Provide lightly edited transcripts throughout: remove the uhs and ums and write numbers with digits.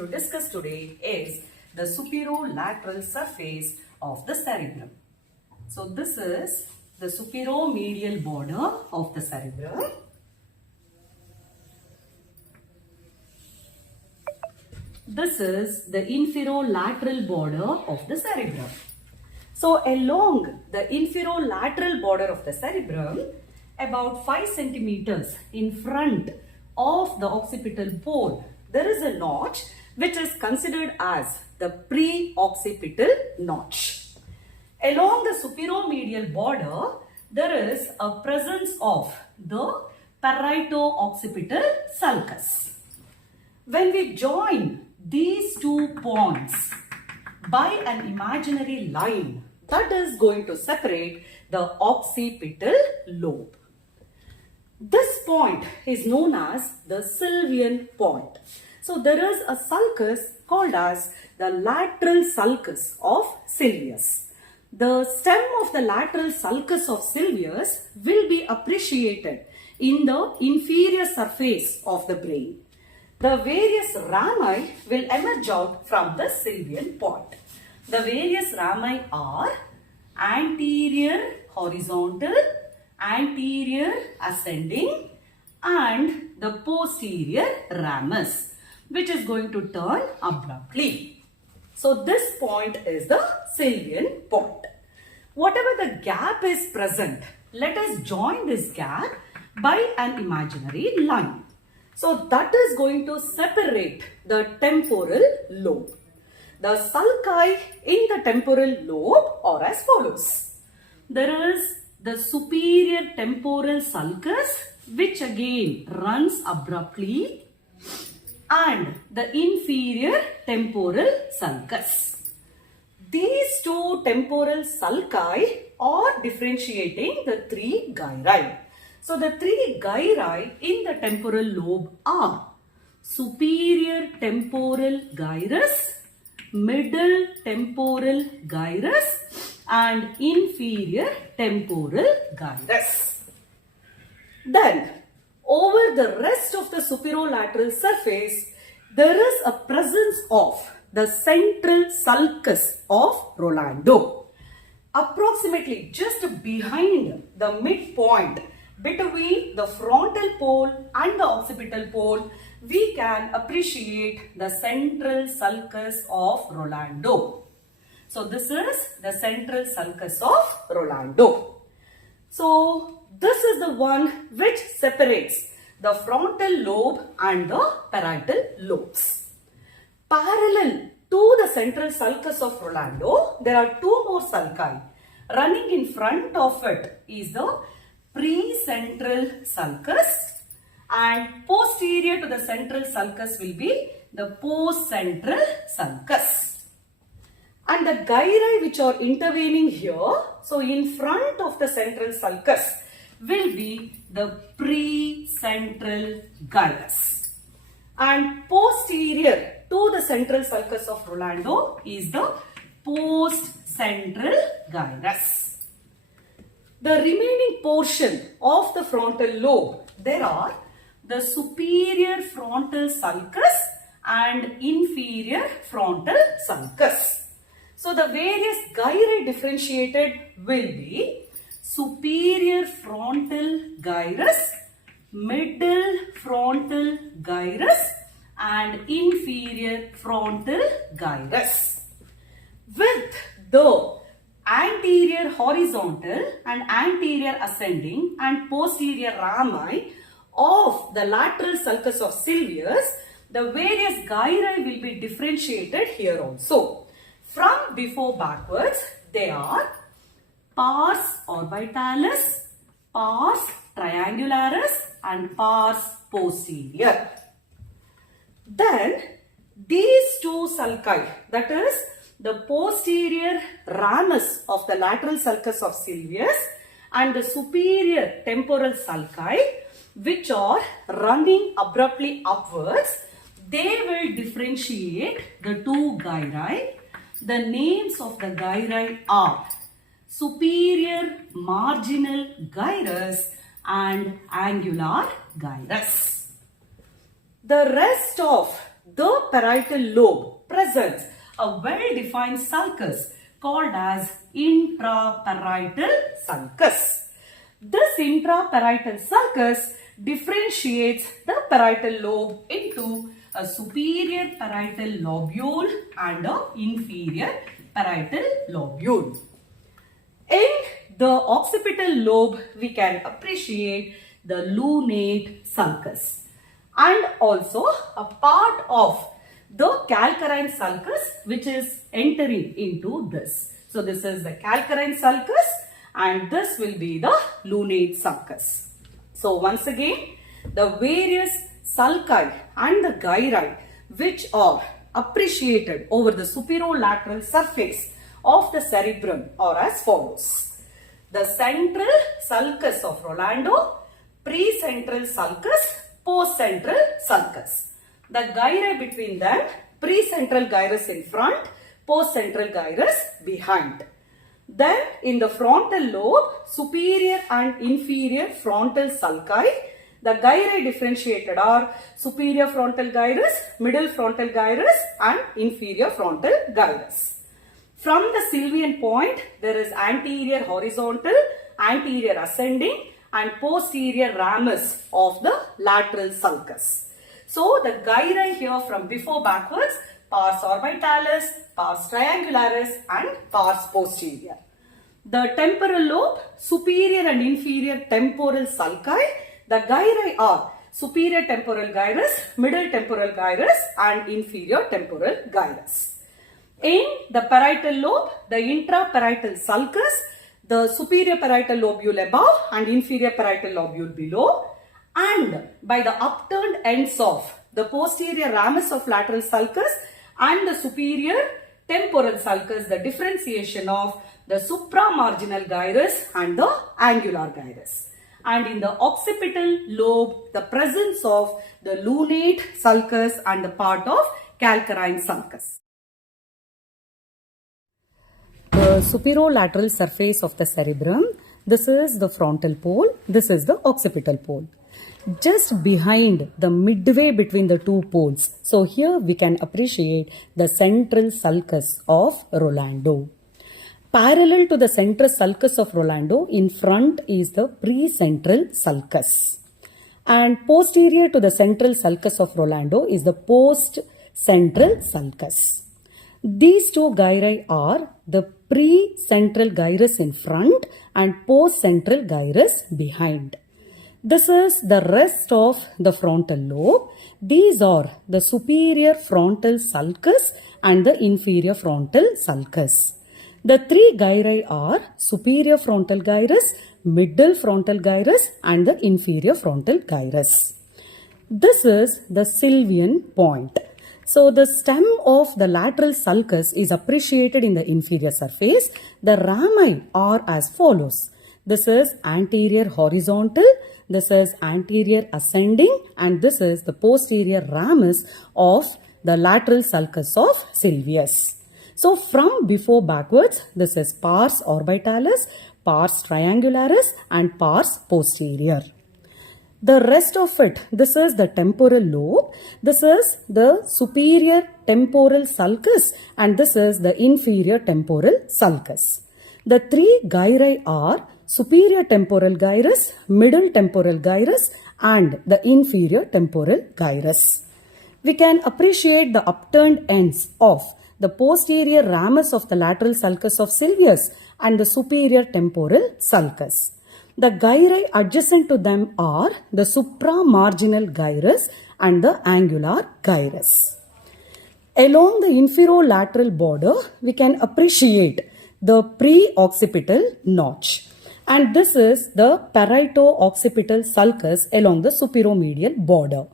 to discuss today is the superolateral surface of the cerebrum. So this is the superomedial border of the cerebrum. This is the inferolateral border of the cerebrum. So along the inferolateral border of the cerebrum, about 5 centimeters in front of the occipital pole, there is a notch which is considered as the pre-occipital notch. Along the superomedial border, there is a presence of the parieto-occipital sulcus. When we join these 2 points by an imaginary line, that is going to separate the occipital lobe. This point is known as the Sylvian point. So there is a sulcus called as the lateral sulcus of Sylvius. The stem of the lateral sulcus of Sylvius will be appreciated in the inferior surface of the brain. The various rami will emerge out from the Sylvian point. The various rami are anterior horizontal, anterior ascending, and the posterior ramus, which is going to turn abruptly. So this point is the Sylvian point. Whatever the gap is present, let us join this gap by an imaginary line. So that is going to separate the temporal lobe. The sulci in the temporal lobe are as follows. There is the superior temporal sulcus, which again runs abruptly, and the inferior temporal sulcus. These 2 temporal sulci are differentiating the 3 gyri. So the 3 gyri in the temporal lobe are superior temporal gyrus, middle temporal gyrus, and inferior temporal gyrus. Then, over the rest of the superolateral surface, there is a presence of the central sulcus of Rolando. Approximately just behind the midpoint between the frontal pole and the occipital pole, we can appreciate the central sulcus of Rolando. So this is the central sulcus of Rolando. So this is the one which separates the frontal lobe and the parietal lobes. Parallel to the central sulcus of Rolando, there are 2 more sulci. Running in front of it is the precentral sulcus, and posterior to the central sulcus will be the postcentral sulcus. And the gyri which are intervening here, so in front of the central sulcus will be the precentral gyrus. And posterior to the central sulcus of Rolando is the postcentral gyrus. The remaining portion of the frontal lobe, there are the superior frontal sulcus and inferior frontal sulcus. So the various gyri differentiated will be superior frontal gyrus, middle frontal gyrus, and inferior frontal gyrus. With the anterior horizontal and anterior ascending and posterior rami of the lateral sulcus of Sylvius, the various gyri will be differentiated here also. From before backwards, they are pars orbitalis, pars triangularis, and pars posterior. Then these 2 sulci, that is the posterior ramus of the lateral sulcus of Sylvius and the superior temporal sulci, which are running abruptly upwards, they will differentiate the 2 gyri. The names of the gyri are superior marginal gyrus and angular gyrus. The rest of the parietal lobe presents a well-defined sulcus called as intraparietal sulcus. This intraparietal sulcus differentiates the parietal lobe into a superior parietal lobule and an inferior parietal lobule. In the occipital lobe, we can appreciate the lunate sulcus and also a part of the calcarine sulcus which is entering into this. So this is the calcarine sulcus and this will be the lunate sulcus. So once again, the various sulci and the gyri which are appreciated over the superolateral surface of the cerebrum are as follows. The central sulcus of Rolando, precentral sulcus, postcentral sulcus. The gyri between them, precentral gyrus in front, postcentral gyrus behind. Then in the frontal lobe, superior and inferior frontal sulci. The gyri differentiated are superior frontal gyrus, middle frontal gyrus and inferior frontal gyrus. From the Sylvian point, there is anterior horizontal, anterior ascending and posterior ramus of the lateral sulcus. So the gyri here from before backwards, pars orbitalis, pars triangularis and pars posterior. The temporal lobe, superior and inferior temporal sulci. The gyri are superior temporal gyrus, middle temporal gyrus and inferior temporal gyrus. In the parietal lobe, the intraparietal sulcus, the superior parietal lobule above and inferior parietal lobule below, and by the upturned ends of the posterior ramus of lateral sulcus and the superior temporal sulcus, the differentiation of the supramarginal gyrus and the angular gyrus. And in the occipital lobe, the presence of the lunate sulcus and the part of calcarine sulcus. The superolateral surface of the cerebrum, this is the frontal pole, this is the occipital pole. Just behind the midway between the two poles, so here we can appreciate the central sulcus of Rolando. Parallel to the central sulcus of Rolando, in front is the precentral sulcus. And posterior to the central sulcus of Rolando is the postcentral sulcus. These two gyri are the precentral gyrus in front and postcentral gyrus behind. This is the rest of the frontal lobe. These are the superior frontal sulcus and the inferior frontal sulcus. The three gyri are superior frontal gyrus, middle frontal gyrus and the inferior frontal gyrus. This is the Sylvian point. So the stem of the lateral sulcus is appreciated in the inferior surface. The rami are as follows. This is anterior horizontal, this is anterior ascending and this is the posterior ramus of the lateral sulcus of Sylvius. So from before backwards, this is pars orbitalis, pars triangularis and pars posterior. The rest of it, this is the temporal lobe, this is the superior temporal sulcus and this is the inferior temporal sulcus. The three gyri are superior temporal gyrus, middle temporal gyrus and the inferior temporal gyrus. We can appreciate the upturned ends of the posterior ramus of the lateral sulcus of Sylvius and the superior temporal sulcus. The gyri adjacent to them are the supramarginal gyrus and the angular gyrus. Along the inferolateral border, we can appreciate the pre-occipital notch. And this is the parieto-occipital sulcus along the superomedial border.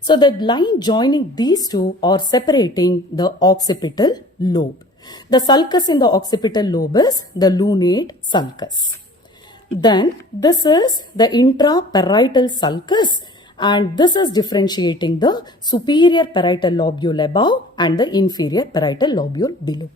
So the line joining these two are separating the occipital lobe. The sulcus in the occipital lobe is the lunate sulcus. Then this is the intraparietal sulcus and this is differentiating the superior parietal lobule above and the inferior parietal lobule below.